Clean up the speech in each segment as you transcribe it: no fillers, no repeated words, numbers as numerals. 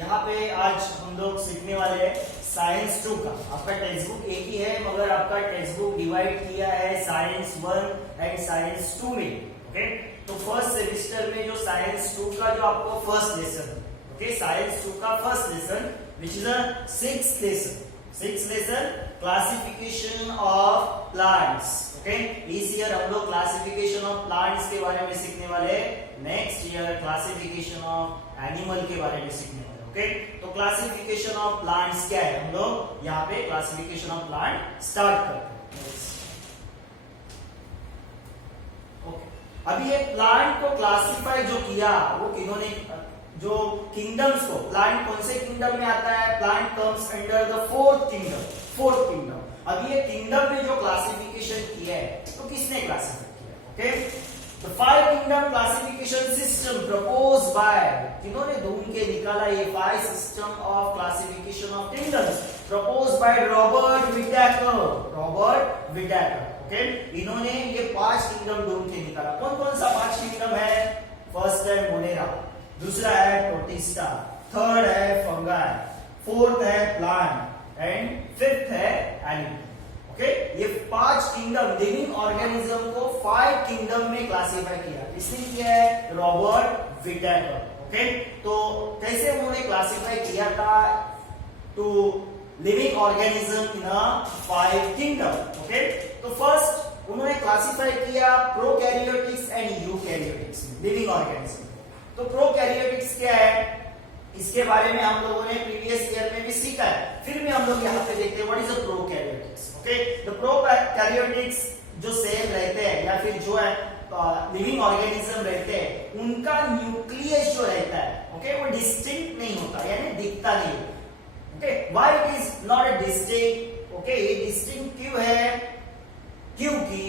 यहाँ पे आज हम लोग सीखने वाले हैं साइंस 2 का। आपका टेक्स्ट बुक एक ही है मगर आपका टेक्स्ट बुक डिवाइड किया है साइंस 1 एंड साइंस 2 में। ओके, तो फर्स्ट सेमेस्टर में जो साइंस 2 का जो आपको फर्स्ट लेसन, ओके, साइंस 2 का first lesson which is a sixth lesson classification of plants. Okay, इस ईयर हम लोग क्लासिफिकेशन ऑफ प्लांट्स के बारे में सीखने वाले हैं। Next year classification of animal के बारे में सीखने वाले। ओके, तो क्लासिफिकेशन ऑफ प्लांट्स क्या है, हम लोग यहाँ पे क्लासिफिकेशन ऑफ प्लांट स्टार्ट करते हैं। ओके, अभी ये प्लांट को क्लासिफाई जो किया वो किन्होंने, जो किंगडम्स को, प्लांट कौन से किंगडम में आता है, plant comes under the fourth kingdom. अभी ये किंगडम में जो क्लासिफिकेशन किया है तो किसने क्लासिफाई किया? Okay, The five kingdom classification system proposed by, किन्होंने ढूंढ के निकाला ये 5 system of classification of kingdoms proposed by Robert Whittaker. Okay, इन्होंने ये 5 किंगडम ढूंढ के निकाला। कौन कौन सा 5 किंगडम है? फर्स्ट है मोनेरा, दूसरा है प्रोटिस्टा, थर्ड है फंगाई, फोर्थ है प्लांट एंड फिफ्थ है एनिमल। ओके, ये 5 किंगडम लिविंग ऑर्गेनिज्म को 5 किंगडम में क्लासिफाई किया। किसने किया है? Robert Whittaker. ओके, तो कैसे उन्होंने क्लासिफाई किया था to living organism in 5 kingdom? Okay, तो फर्स्ट उन्होंने क्लासिफाई किया prokaryotics and eukaryotics living organism. तो प्रोकैरियोटिक्स क्या है, इसके बारे में हम लोगों ने प्रीवियस ईयर में भी सीखा है, फिर भी हम लोग यहाँ पे देखते हैं what is a prokaryotics. Okay, the prokaryotics जो सेल रहते हैं या फिर जो है लिविंग ऑर्गेनिज्म रहते हैं, उनका न्यूक्लियस जो रहता है, ओके, वो डिस्टिंक्ट नहीं होता, यानी दिखता नहीं होता। Okay, why it is not a distinct? Okay, ये डिस्टिंक्ट क्यों है? क्योंकि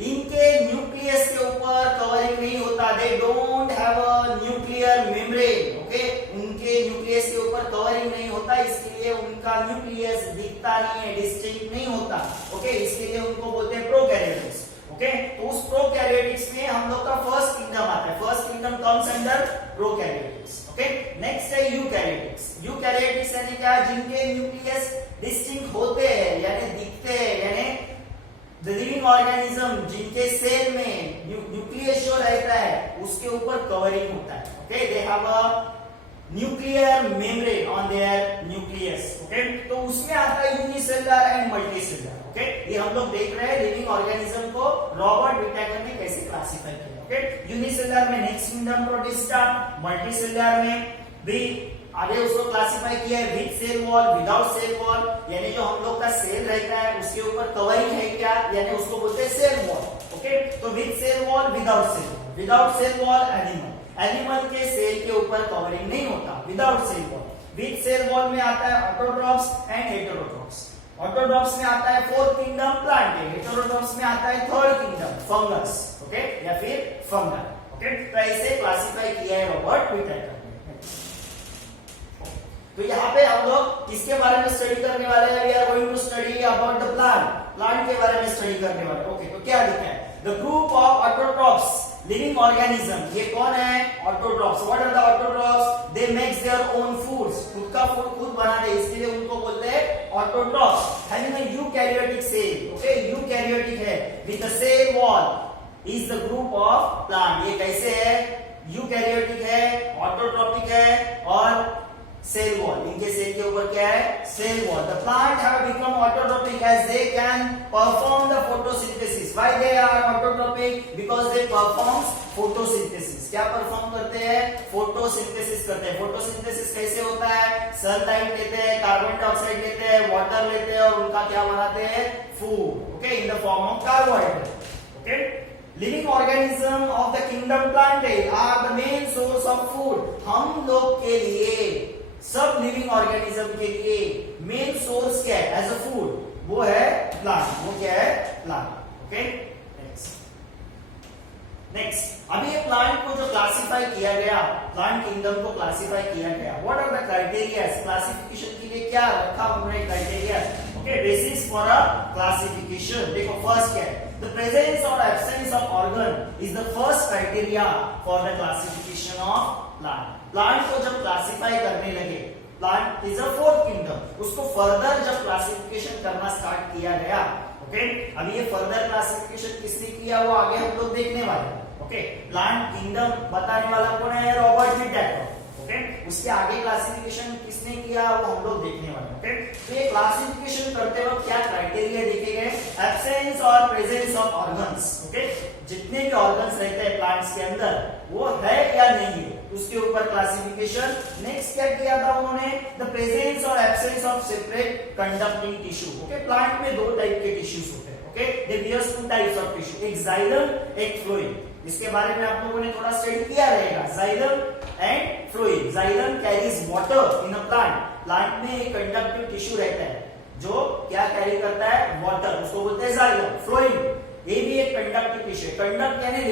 इनके न्यूक्लियस के ऊपर कवरिंग नहीं होता, they don't have a nuclear membrane. Okay, उनके न्यूक्लियस के ऊपर कवरिंग नहीं होता, इसके लिए उनका न्यूक्लियस दिखता नहीं है, डिस्टिंक्ट नहीं होता। ओके, इसके लिए उनको बोलते हैं प्रोकैरियोटिक्स। ओके, तो उस प्रोकैरियोटिक्स में हम लोग का फर्स्ट किंगडम आता है। First kingdom comes under prokaryotics. Okay, next है यूकैरियोटिक्स। यूकैरियोटिक्स यानी क्या? जिनके न्यूक्लियस डिस्टिंक्ट होते हैं यानी दिखते हैं, यानी द लिविंग ऑर्गेनिज्म जिनके सेल में न्यूक्लियस जो रहता है उसके ऊपर कवरिंग होता है। Okay, they have a nuclear membrane on their nucleus. Okay, तो उसमें आता है यूनिसेलुलर एंड मल्टीसेलुलर। ओके, ये हम लोग देख रहे हैं लिविंग ऑर्गेनिज्म को रॉबर्ट विटाकर ने कैसे क्लासिफाई किया। ओके, यूनिसेलुलर में नेक्स्ट किंगडम प्रोटिस्टा, मल्टीसेलुलर में भी आगे उसको क्लासिफाई किया है with cell wall, without cell wall, यानी जो हम लोग का सेल रहता है उसके ऊपर कवरिंग है क्या, यानी उसको बोलते हैं सेल वॉल। ओके, तो with cell wall, without cell wall. Without cell wall animal के सेल के ऊपर कवरिंग नहीं होता, without cell wall. With cell wall में आता है ऑटोट्रॉप्स एंड हेटेरोट्रॉप्स। ऑटोट्रॉप्स में आता है फोर्थ किंगडम प्लांट, हेटेरोट्रॉप्स में आता है थर्ड किंगडम फंगस। ओके, या फिर फंगल। ओके, तो ऐसे क्लासिफाई किया है रॉबर्ट विटाकर। तो यहाँ पे हम लोग किसके बारे में स्टडी करने वाले हैं? We are going to study about the plant के बारे में स्टडी करने वाले। ओके, तो क्या लिखा है? The group of autotrophs living organism. ये कौन है? Autotrophs. What are the autotrophs? They makes their own foods, खुद का फूड खुद बनाते हैं, इसके लिए उनको बोलते हैं autotrophs. Having a eukaryotic cell. Okay, eukaryotic है with a cell wall is the group of plant. ये कैसे है? यूकैरियोटिक है, ऑटोट्रॉपिक है और सेल वॉल। इनके सेल के ऊपर क्या है? Cell wall. The plant have become autotrophic as they can perform the photosynthesis. Why they are autotrophic? Because they performs photosynthesis. क्या परफॉर्म करते हैं? फोटोसिंथेसिस करते हैं। फोटोसिंथेसिस कैसे होता है? सनलाइट लेते हैं, कार्बन डाइऑक्साइड लेते हैं, वाटर लेते हैं और उनका क्या बनाते हैं? Food. Okay, in the form of carbohydrate. Okay, living organism of the kingdom planted are the main source of food. हम लोग के लिए, सब लिविंग ऑर्गेनिज्म के लिए मेन सोर्स क्या है एज अ फूड? वो है प्लांट। वो क्या है? प्लांट। ओके, नेक्स्ट अभी ये प्लांट को जो क्लासिफाई किया गया, प्लांट किंगडम को क्लासिफाई किया गया, what are the criteria? Classification के लिए क्या रखा उन्होंने criteria? Okay, basis for a classification. देखो फर्स्ट क्या है? The presence or absence of organ is the first criteria for the classification of plant. Plant को जब क्लासिफाई करने लगे, plant is a fourth kingdom, उसको फर्दर जब क्लासिफिकेशन करना स्टार्ट किया गया, ओके, अब ये फर्दर क्लासिफिकेशन किसने किया वो आगे हम लोग देखने वाले हैं। ओके, प्लांट किंगडम बताने वाला कौन है? Robert Whittaker. ओके, उसके आगे क्लासिफिकेशन किसने किया वो हम लोग देखने वाले हैं। ओके, तो ये क्लासिफिकेशन करते वक्त क्या क्राइटेरिया देखे गए? एब्सेंस और प्रेजेंस ऑफ ऑर्गन्स। ओके, जितने भी ऑर्गन्स रहते हैं प्लांट्स के अंदर वो है या नहीं है, उसके ऊपर क्लासिफिकेशन। नेक्स्ट क्या किया था उन्होंने? द प्रेजेंस और absence of separate conducting tissue. Okay, plant में दो टाइप के टिश्यूज होते हैं। Okay, they bears two types of tissue, एक जाइलम, एक फ्लोएम। इसके बारे में आप लोगों ने थोड़ा स्टडी किया रहेगा, xylem and phloem. Xylem carries water in a plant. Plant में एक कंडक्टिव टिश्यू रहता है जो क्या कैरी करता है? वाटर, उसको बोलते हैं जाइलम। फ्लोएम ये भी एक कंडक्टिव टिश्यू है, कंडक्ट यानी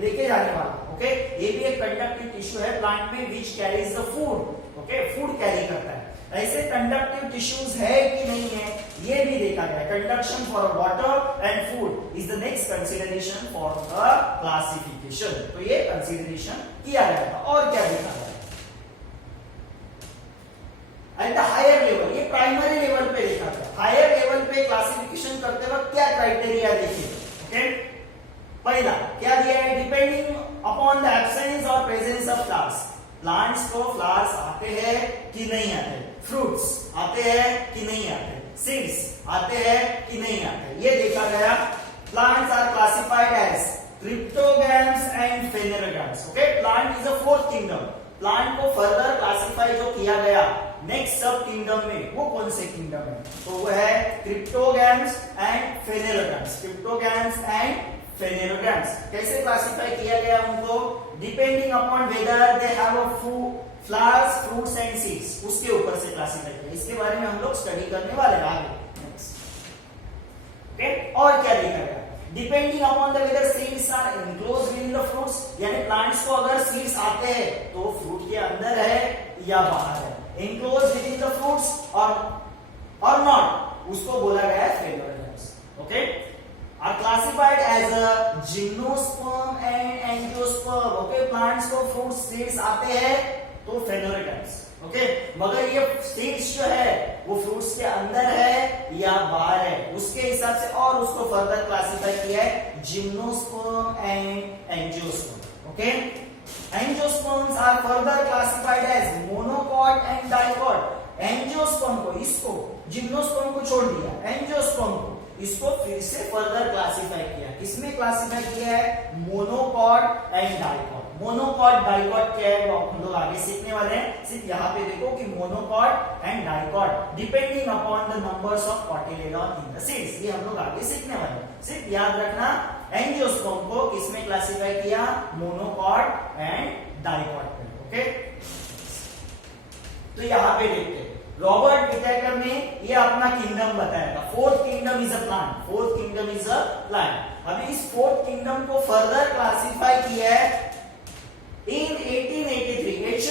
लेके जाने वाला। ओके, ये भी एक कंडक्टिव टिश्यू है प्लांट में which carries the food. Okay, food carry करता है। ऐसे कंडक्टिव टिश्यूज है कि नहीं है ये भी देखा गया। Conduction for water and food is the next consideration for the classification. तो ये कंसीडरेशन किया गया था। और क्या देखा गया? एट द हायर लेवल, ये प्राइमरी लेवल पे देखा गया। हायर लेवल पे क्लासिफिकेशन करते वक्त क्या क्राइटेरिया देखे? ओके, पहला क्या दिया है? डिपेंडिंग अपॉन द एब्सेंस और प्रेजेंस ऑफ फ्लावर्स। प्लांट्स को फ्लावर्स आते हैं कि नहीं आते, फ्रूट्स आते हैं कि नहीं आते, सीड्स आते हैं कि नहीं आते, ये देखा गया। Plants are classified as cryptogams and phanerogams. Okay, plant is a fourth kingdom. Plant को फर्दर क्लासिफाई जो किया गया नेक्स्ट सब किंगडम में, वो कौन से किंगडम है? तो वो है cryptogams and phanerogams. Cryptogams and phanerogams कैसे क्लासिफाई किया गया उनको? Depending upon whether they have a flowers, fruits and seeds, उसके ऊपर से क्लासिफाई किया। इसके बारे में हम लोग स्टडी करने वाले हैं आगे। ओके, और क्या देखा गया? Depending upon the whether seeds are enclosed within the fruits, यानी प्लांट्स को अगर सीड्स आते हैं तो फ्रूट के अंदर है या बाहर है, enclosed within the fruits और नॉट, उसको बोला गया है phanerogams. Okay, are classified as a gymnosperm and angiosperm. Okay, plants को fruits seeds आते हैं तो फेनेरोगैम्स। ओके, मगर ये सीड्स जो है वो फ्रूट्स के अंदर है या बाहर है, उसके हिसाब से और उसको फर्दर क्लासिफाई किया है gymnosperm and angiosperm. Okay, angiosperms are further classified as monocot and dicot. Angiosperm को, इसको जिम्नोस्पर्म को छोड़ दिया, एंजियोस्पर्म को इसको फिर से फर्दर क्लासिफाई किया। किसमें क्लासिफाई किया है? Monocot and dicot. Monocot dicot क्या है वो हम लोग आगे सीखने वाले हैं। सिर्फ यहाँ पे देखो कि monocot and dicot depending upon the numbers of cotyledon in the seeds, ये हम लोग आगे सीखने वाले हैं। सिर्फ याद रखना एंजियोस्पर्म को किसमें क्लासिफाई किया? मोनोकॉट एंड डाइकॉट में। ओके, तो यहाँ पे देखते हैं रॉबर्ट विटेकर ने ये अपना किंगडम बताया था। Fourth kingdom is a plant. Fourth kingdom is a plant. अभी इस फोर्थ किंगडम को फर्दर क्लासिफाई किया है in 1883. H.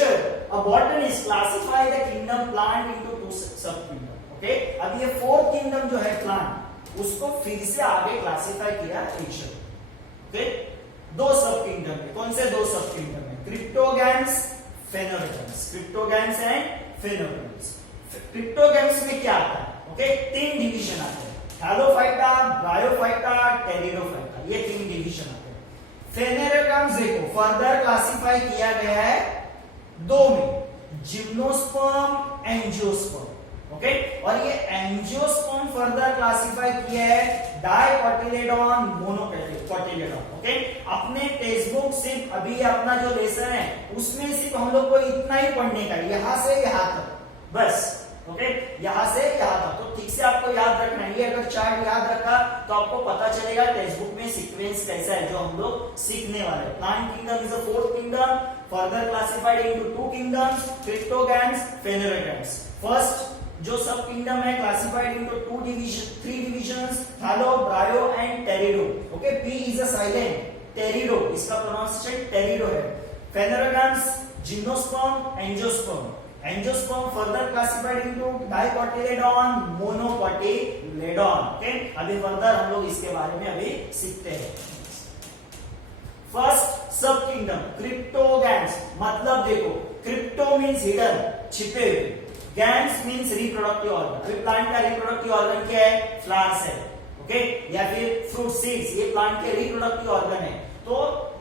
a botanist classified the kingdom plant into two sub kingdom. Okay, अब ये फोर्थ किंगडम जो है प्लांट, उसको फिर से आगे क्लासिफाई किया H. ओके, दो सब किंगडम है। कौन से दो सब किंगडम है? Cryptogams, phanerogams. Cryptogams and phanerogams. Cryptogams में क्या आता है? ओके, तीन डिवीजन आते हैं, थैलोफाइटा, ब्रायोफाइटा, टेरिडोफाइटा, ये तीन डिवीजन आते हैं। फेनेरोगैम्स देखो फर्दर क्लासिफाई किया गया है दो में, जिम्नोस्पर्म, एंजियोस्पर्म। ओके, और ये एंजियोस्पर्म फर्दर क्लासिफाई किया है डाइकोटिलेडॉन, मोनोकोटिलेडॉन। ओके, अपने टेक्स्ट बुक सिर्फ अभी अपना जो लेसन है उसमें सिर्फ हम लोग को इतना ही पढ़ने का, यहां से यहां तक बस। ओके, यहां से यहां तक तो ठीक से आपको याद रखना है। ये अगर चार्ट याद रखा तो आपको पता चलेगा टेक्स्ट बुक में सीक्वेंस कैसा है जो हम लोग सीखने वाले हैं। Plant kingdom is a fourth kingdom, further classified into two kingdoms, cryptogams, phanerogams. First जो सब किंगडम है classified into three divisions, thallo, bryo and pterido. Okay, P is a silent, pterido इसका प्रोनाउंसिएशन टेरिडो है। Phanerogams, gymnosperm, angiosperm. Angiosperm further classified into dicotyledon, monocotyledon. Okay, अभी further हम लोग इसके बारे में अभी सीखते हैं। फर्स्ट सब किंगडम। क्रिप्टोगैम्स मतलब देखो, क्रिप्टो मीन्स हिडन, छिपे हुए, गैम्स मीन्स रिप्रोडक्टिव ऑर्गन। अभी प्लांट का रिप्रोडक्टिव ऑर्गन क्या है? फ्लावर्स है, ओके, या फिर फ्रूट सीड्स, ये प्लांट के रिप्रोडक्टिव ऑर्गन है। तो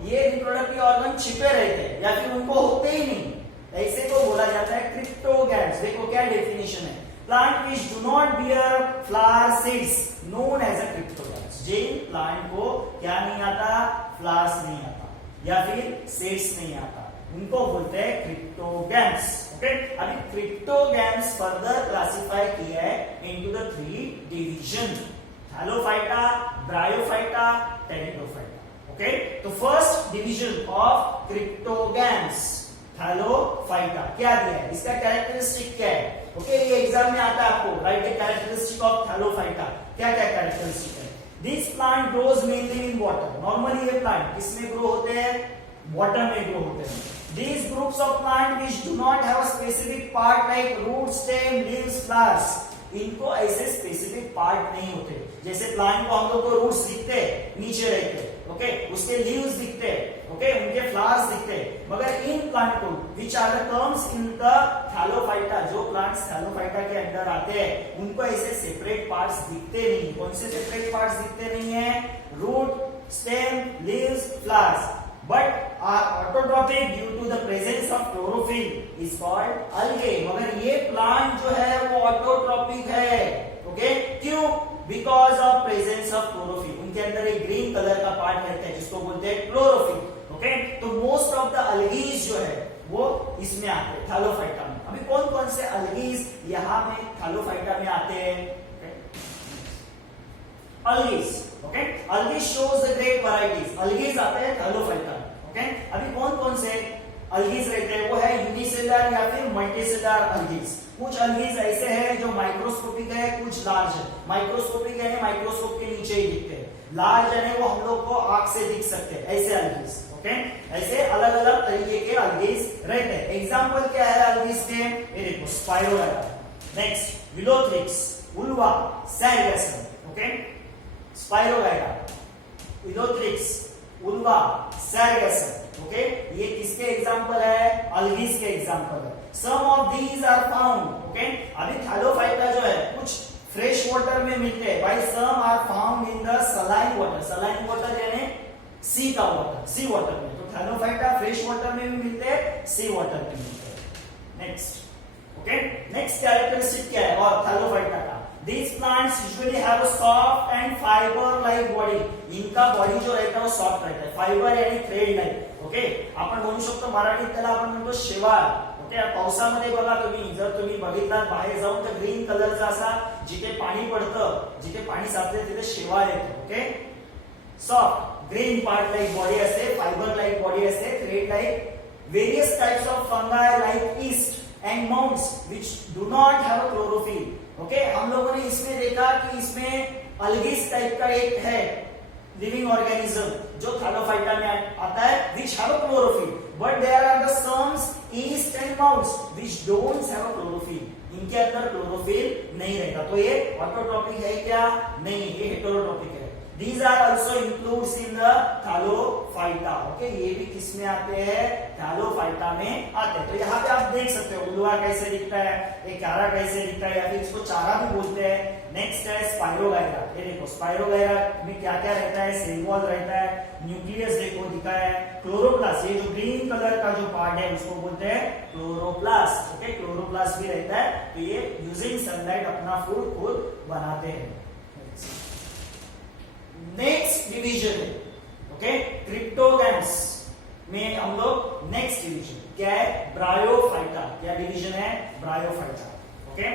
ये रिप्रोडक्टिव ऑर्गन छिपे रहते हैं या फिर उनको होते ही नहीं, ऐसे को बोला जाता है क्रिप्टोगैम्स। देखो क्या डेफिनेशन है, plant which do not bear flower seeds known as a cryptogams. जिन प्लांट को क्या नहीं आता? फ्लावर्स नहीं आता या फिर सीड्स नहीं आता, उनको बोलते हैं क्रिप्टोगैम्स, ओके। अभी क्रिप्टोगैम्स फर्दर क्लासिफाई किया है into the 3 division, thallophyta, bryophyta, pteridophyta, okay. तो first division of cryptogams thallophyta क्या दिया है, इसका कैरेक्टरिस्टिक क्या है, ओके। ये एग्जाम में आता है आपको, right the characteristic of Thallophyta. क्या क्या कैरेक्टरिस्टिक है? This plant grows mainly in water. Normally ये प्लांट किसमें ग्रो होते हैं? वाटर में ग्रो होते हैं। These groups of plant which do not have a specific part like root, stem, leaves, flowers, इनको ऐसे स्पेसिफिक पार्ट नहीं होते। जैसे प्लांट को हम लोग को रूट्स दिखते हैं, नीचे रहते हैं, ओके, उसके लीव्स दिखते हैं, ओके, उनके फ्लावर्स दिखते हैं, मगर इन प्लांट को which are the terms in the Thallophyta, जो प्लांट्स थैलोफाइटा के अंदर आते हैं, उनको ऐसे सेपरेट पार्ट्स दिखते नहीं। कौन से सेपरेट पार्ट्स दिखते नहीं है? Root, stem, leaves, flowers, but are autotrophic due to the presence of chlorophyll is called algae। मगर ये प्लांट जो है वो ऑटोट्रॉपिक है, ओके, क्यों? Because of presence of chlorophyll, उनके अंदर एक ग्रीन कलर का पार्ट रहता है जिसको बोलते हैं क्लोरोफिल, ओके। तो मोस्ट ऑफ द अलगीज जो है वो इसमें आते हैं थैलोफाइटा में। अभी कौन कौन से अलगीज यहाँ में थैलोफाइटा में आते हैं? Algae, okay, algae shows the great varieties, algae आते हैं थैलोफाइटा, ओके। अभी कौन कौन से अलगीज रहते हैं? वो है यूनिसेलुलर या फिर मल्टीसेलुलर अलगीज। कुछ अलगीज ऐसे हैं जो माइक्रोस्कोपिक है, कुछ लार्ज है। माइक्रोस्कोपिक यानी माइक्रोस्कोप के नीचे ही दिखते हैं, लार्ज यानी वो हम लोग को आंख से दिख सकते हैं, ऐसे अलगीज, ओके। ऐसे अलग अलग तरीके के अलगीज रहते हैं। एग्जाम्पल क्या है अलगीज के? ये देखो, spirogyra, next ulothrix, ulva, sargassum, okay. Spirogyra, ulothrix, ulva, sargassum, okay, ये किसके एग्जांपल है? अलगीज के एग्जांपल है। Some of these are found, okay. अभी थैलोफाइटा जो है कुछ फ्रेश वाटर में मिलते हैं, भाई some are found in the saline water. Saline water यानी सी का वाटर, सी वाटर में। तो थैलोफाइटा फ्रेश वाटर में भी मिलते हैं, सी वाटर में मिलते हैं। नेक्स्ट, ओके, नेक्स्ट कैरेक्टरिस्टिक क्या है और थैलोफाइटा का? These plants usually have a soft and fiber-like body. इनका बॉडी जो रहता है वो सॉफ्ट रहता है, फायबर यानी थ्रेड लाईक, ओके। आपण म्हणू शकतो मराठीत त्याला आपण म्हणतो शेवाळ, ओके। पावसामध्ये बघा तुम्ही, जर तुम्ही बघितला बाहेर जाऊन तर ग्रीन कलरचा असा जिथे पाणी पडतं, जिथे पाणी साचते तिथे शेवाळ येतो, okay. Soft green part like body असते, फायबर लाईक बॉडी असते, thread like. Various types of fungi like yeast and moulds which do not have a chlorophyll, okay. हम लोगों ने इसमें देखा कि इसमें अलगीज टाइप का एक है लिविंग ऑर्गेनिज्म जो थैलोफाइटा में आता है, which have a chlorophyll, but there are the some yeast and moths which don't have a chlorophyll। इनके अंदर क्लोरोफिल नहीं रहता। तो ये ऑटोट्रॉपिक है क्या? नहीं, ये हेटेरोट्रॉपिक है। These are also includes in the Thallophyta, okay. ये भी किसमें आते हैं? थैलोफाइटा में आते हैं। तो यहाँ पे आप देख सकते हो उल्वा कैसे दिखता है, एक चारा कैसे दिखता है, या फिर इसको चारा भी बोलते हैं। नेक्स्ट है स्पाइरोगाइरा। ये देखो, स्पाइरोगाइरा में क्या क्या रहता है? सेल वॉल रहता है, न्यूक्लियस देखो दिखा है, क्लोरोप्लास्ट, ये जो ग्रीन कलर का जो पार्ट है उसको बोलते हैं क्लोरोप्लास्ट, ओके। क्लोरोप्लास्ट भी रहता है। तो ये यूजिंग सनलाइट अपना फूड खुद बनाते हैं। नेक्स्ट डिवीजन है, ओके, क्रिप्टोगैम्स में हम लोग नेक्स्ट डिवीजन क्या है? ब्रायोफाइटा। क्या डिवीजन है? Bryophyta, okay.